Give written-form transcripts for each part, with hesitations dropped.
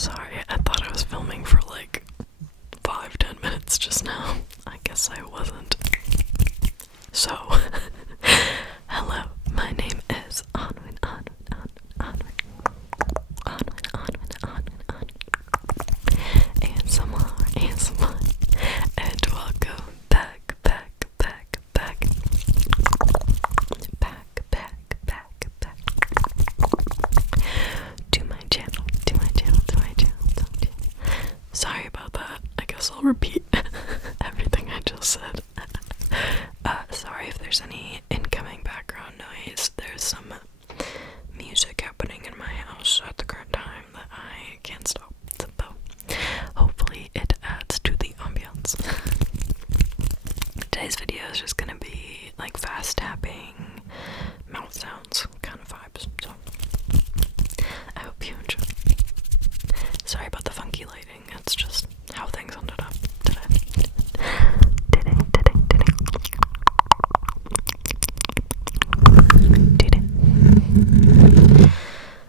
Sorry, I thought I was filming for like 5-10 minutes just now. I guess I wasn't. So, hello, my name is Onwin. ASMR, and welcome back to my channel. Sorry about that. I guess I'll repeat everything I just said. Sorry if there's any incoming background noise. There's some music happening in my house at the current time that I can't stop. So hopefully it adds to the ambiance. Today's video is just gonna be like fast tapping, mouth sounds kind of vibes. So I hope you enjoy. Sorry about the funky lighting. It's just how things ended up today.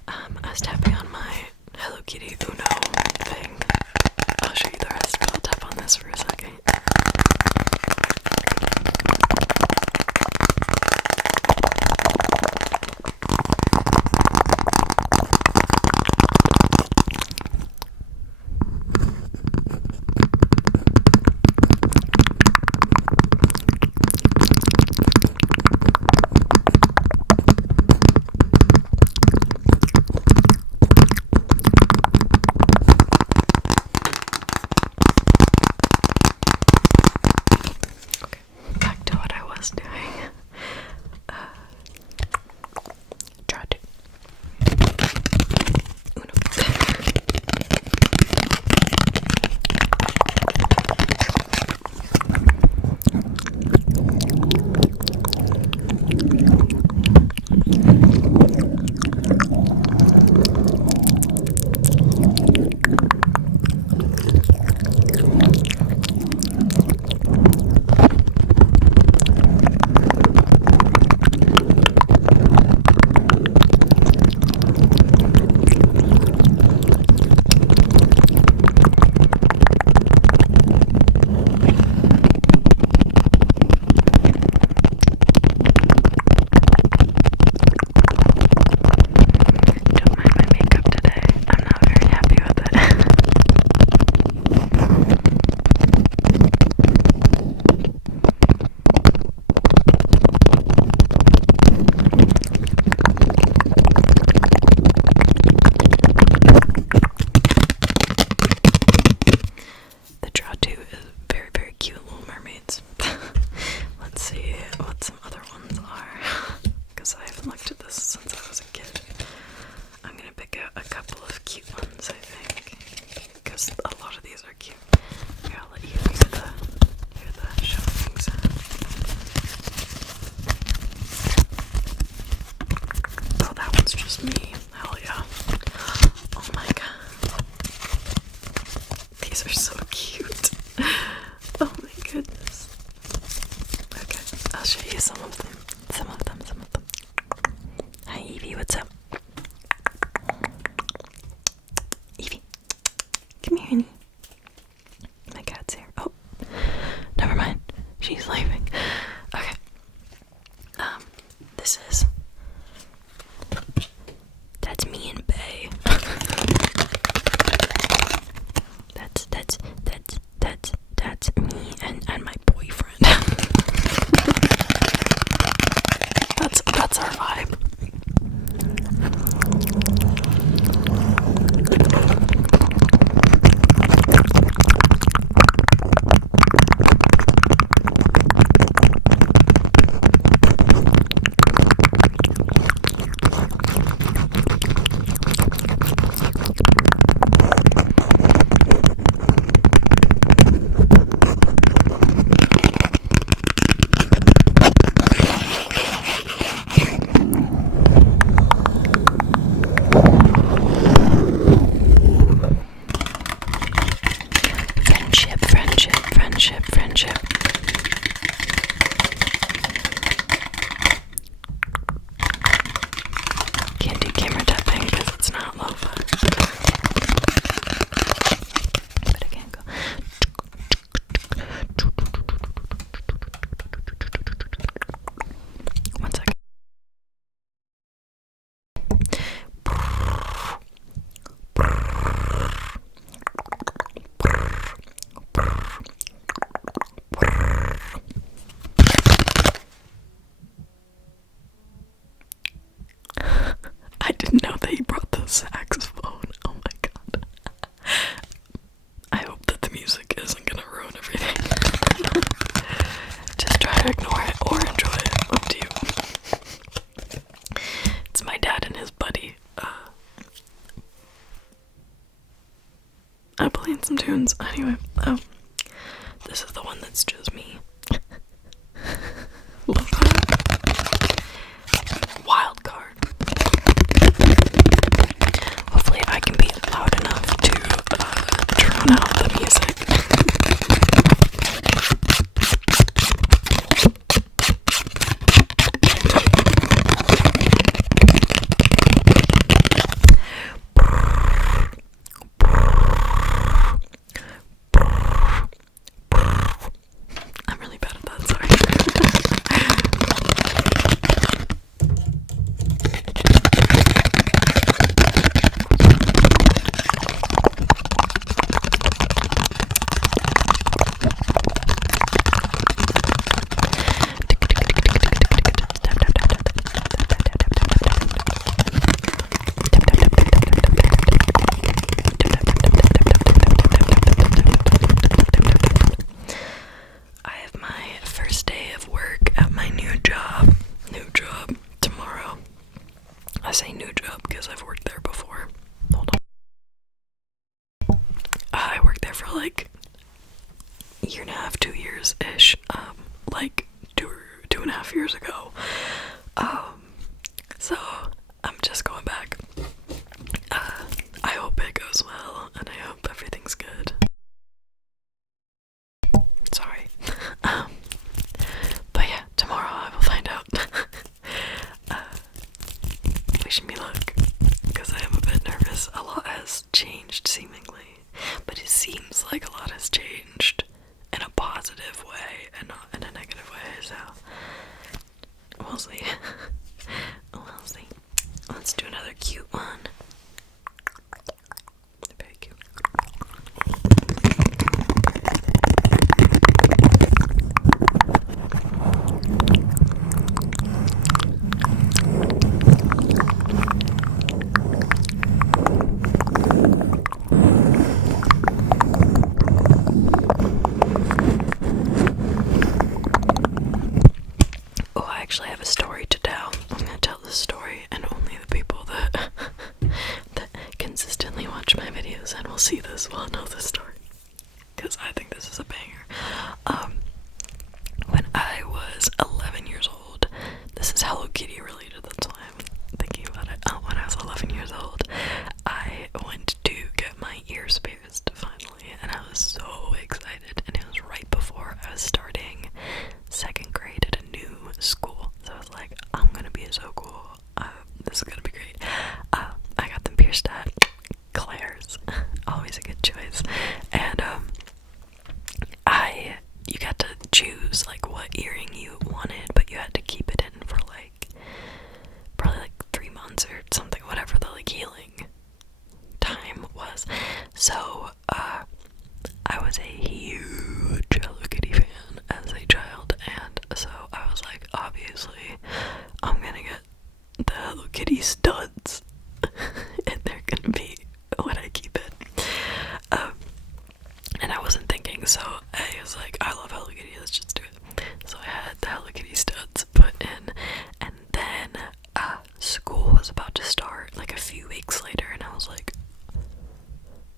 I was tapping on my Hello Kitty Uno thing. I'll show you the rest, but I'll tap on this for a second. Back to what I was doing. Try to. Uno. Don't mind my makeup today. I'm not very happy with it. The Draw 2 is very, very cute Little Mermaids. Let's see what some other ones are. Because I haven't looked at this since I was a kid. I'm gonna pick out a couple of cute ones, I think. Because a lot of these are cute. Here, I'll let you hear the showing sound. Oh, that one's just me. Hell yeah. Oh my god. These are so cute. Oh my goodness. Okay, I'll show you some of them. Hi Evie, what's up? Evie, come here, honey. My cat's here. Oh, never mind. She's leaving. Okay. This is. That's me and Bay. That's me and my boyfriend. That's our vibe. he brought the saxophone. Oh my god. I hope that the music isn't gonna ruin everything. Just try to ignore it or enjoy it. Up to you. It's my dad and his buddy. I played some tunes. Anyway, this is the one that's just me. Love that. Wild card. Hopefully if I can be loud enough to drown out the music. I'm really bad at that, sorry. I have my first day of work at my new job tomorrow. I say new job because I've worked there before. Hold on. I worked there for like a year and a half, 2 years-ish, like 2.5 years ago. So I'm just going back. I hope it goes well, and I hope everything's good. Sorry. But yeah, tomorrow I will find out. Wish me luck, because I am a bit nervous. A lot has changed, seemingly, but it seems like a lot has changed in a positive way and not in a negative way, so we'll see. We'll see. Let's do another cute one. Very cute. Oh, I actually have a story to tell. I'm gonna tell this story, and only the people that that consistently watch my videos and will see this will know this story, because I think this is a banger. When I was 11 years old, this is Hello Kitty related, that's why I'm thinking about it. When I was 11 years old, I went to get my ears pierced finally, and I was so excited, and it was right before I was starting 2nd grade at a new school, so I was like, I'm gonna be so cool. This is gonna be great. I got them pierced at Claire's, always a good choice, and you got to choose like what earring you wanted, but you had to keep it in for like probably like 3 months or something, whatever the like healing time was. So I was a huge Hello Kitty fan as a child, and so I was like, obviously I'm gonna get the Hello Kitty studs and they're gonna be when I keep it. And I wasn't thinking, so I was like, I love Hello Kitty, let's just do it. So I had the Hello Kitty studs put in, and then school was about to start like a few weeks later, and I was like,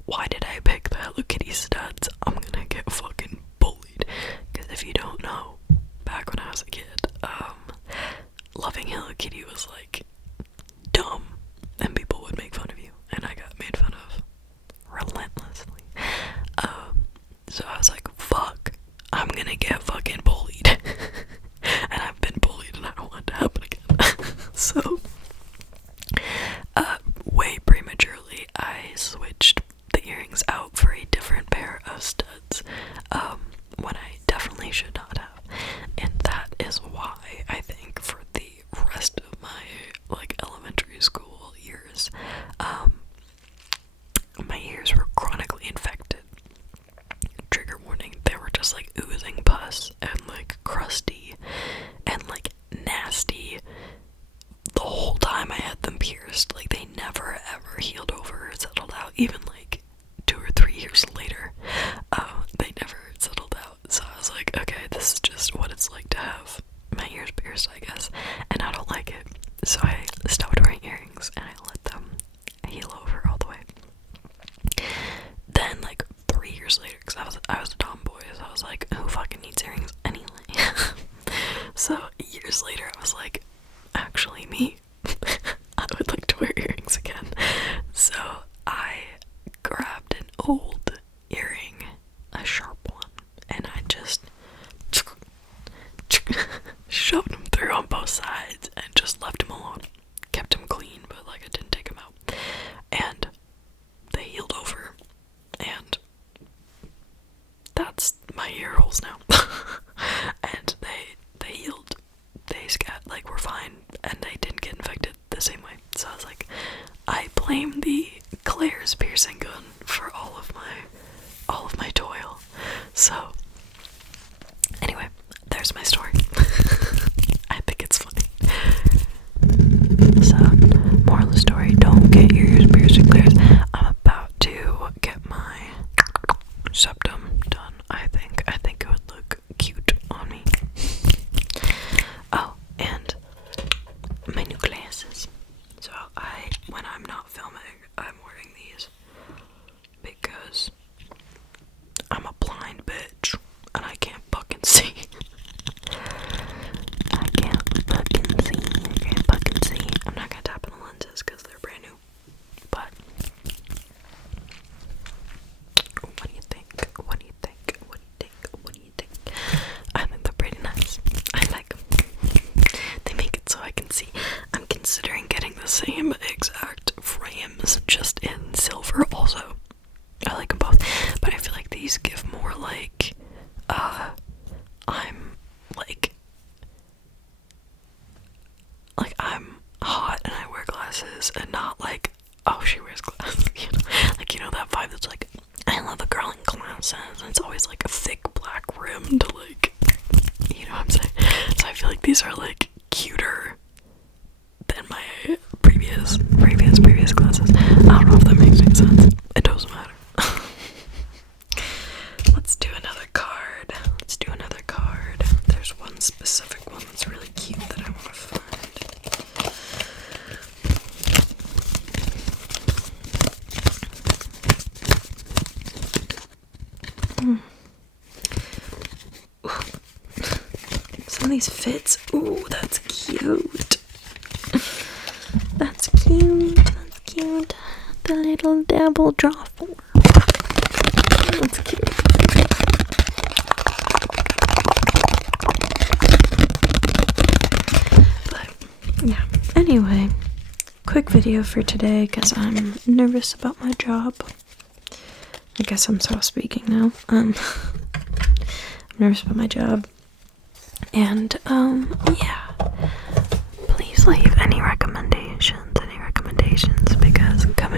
why did I pick the Hello Kitty studs? I'm gonna get fucking bullied. Because if you don't know, back when I was a kid, loving Hello Kitty was like dumb, and people would make fun of you, and I got made fun of even like 2 or 3 years later, they never settled out. So I was like, okay, this is just what it's like to have my ears pierced, I guess, and I don't like it. So I stopped wearing earrings and I let them heal over all the way. Then like 3 years later, because I was a tomboy, so I was like, who fucking needs earrings anyway? So years later, I was like, actually me, I would like to wear earrings again. So I grabbed an old earring, a sharp one, and I just shoved them through on both sides and just left them alone. Kept them clean, but like I didn't take them out. And they healed over, and that's my ear holes now. And they healed. They like were fine, and they didn't get infected the same way. So I was like, I blame the Claire's piercing gun for all of my toil. So anyway, there's my story. I think it's funny. So, moral of the story, don't get your ears pierced with Claire's. I'm about to get my septum done, I think. I think it would look cute on me. Oh, and my new glasses. So when I'm not filming, I'm wearing these because I'm a blind bitch and I can't fucking see. I can't fucking see. I'm not gonna tap on the lenses because they're brand new. But what do you think? What do you think? What do you think? What do you think? I think they're pretty nice. I like them. They make it so I can see. I'm considering getting the same exact frames, just in silver also. I like them both, but I feel like these give more like, I'm I'm hot and I wear glasses, and not like, oh, she wears glasses, you know? Like, you know that vibe that's like, I love a girl in glasses, and it's always like a thick black rimmed, like, you know what I'm saying? So I feel like these are like cuter than my previous glasses. I don't know if that makes any sense. It doesn't matter. Let's do another card. There's one specific one that's really cute that I want to find. Some of these fits. Ooh, that's cute. That's cute. The little devil draw form. That's cute. But yeah. Anyway, quick video for today because I'm nervous about my job. I guess I'm soft speaking now. I'm nervous about my job. And yeah. Please leave any recommendations because coming